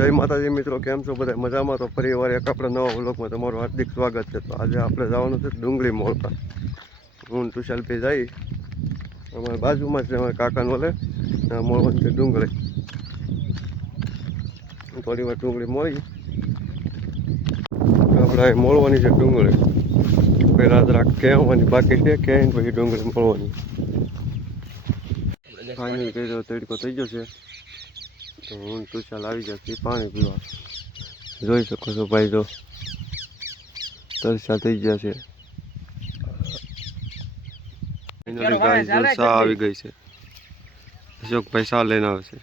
જય માતાજી મિત્રો, કેમ છો બધા? મજામાં? તો ફરી વાર એક આપણે નવા વ્લોગમાં તમારું હાર્દિક સ્વાગત છે. તો આજે આપણે જવાનું છે ડુંગળી મોલમાં. હું તુષાલભાઈ જઈ અમારી બાજુમાં છે, અમારા કાકાનો લે મોળવાની છે ડુંગળી. થોડી વાર ડુંગળી મોળી આપણે મોળવાની છે ડુંગળી. પહેલાં જરાક કહેવાની બાકી છે, ક્યાંય પછી ડુંગળી મોળવાની. ફાઇનલ કર્યો, તડકો થઈ ગયો છે તો હું તુષાલ આવી જશે પાણી પીવા. જોઈ શકો છો ભાઈ, જો તરસા થઈ ગયા છે. સા આવી ગઈ છે. અશોકભાઈ સા લઈને આવે છે.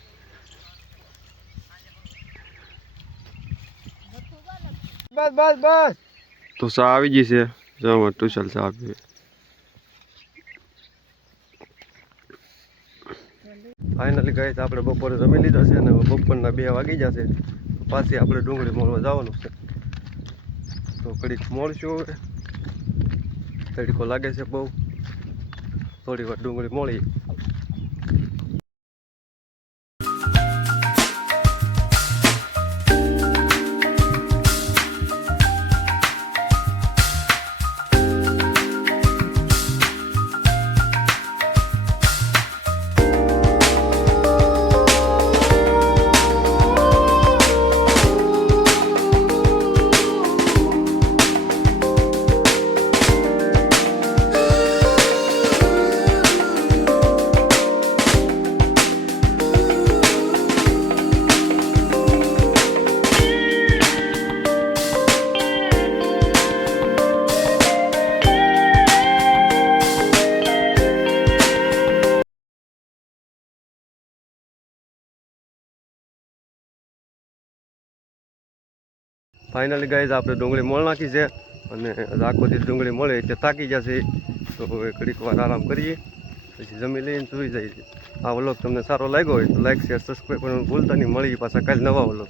બસ બસ બસ તો સા આવી ગઈ છે. જો તુષાલ સા આપી. ફાઇનલી ગઈ તો આપણે બપોરે જમી લીધા છે અને બપોરના 2 વાગી જશે. પાછી આપણે ડુંગળી મોળવા જવાનું છે. તો ઘડીક મોળશું. હવે તડકો લાગે છે બહુ. થોડી વાર ડુંગળી મોળી. ફાઇનલી ગાઈઝ આપણે ડુંગળી મોળ નાખી છે અને આખો દી ડુંગળી મળે એટલે થાકી જશે. તો હવે ઘડીક વાર આરામ કરીએ, પછી જમી લઈને સુઈ જાય છે. આ વ્લોગ તમને સારો લાગ્યો હોય તો લાઈક, શેર, સબસ્ક્રાઈબ કરવાનું ભૂલતા નહીં. મળી પાછા કાલે નવા વ્લોગ.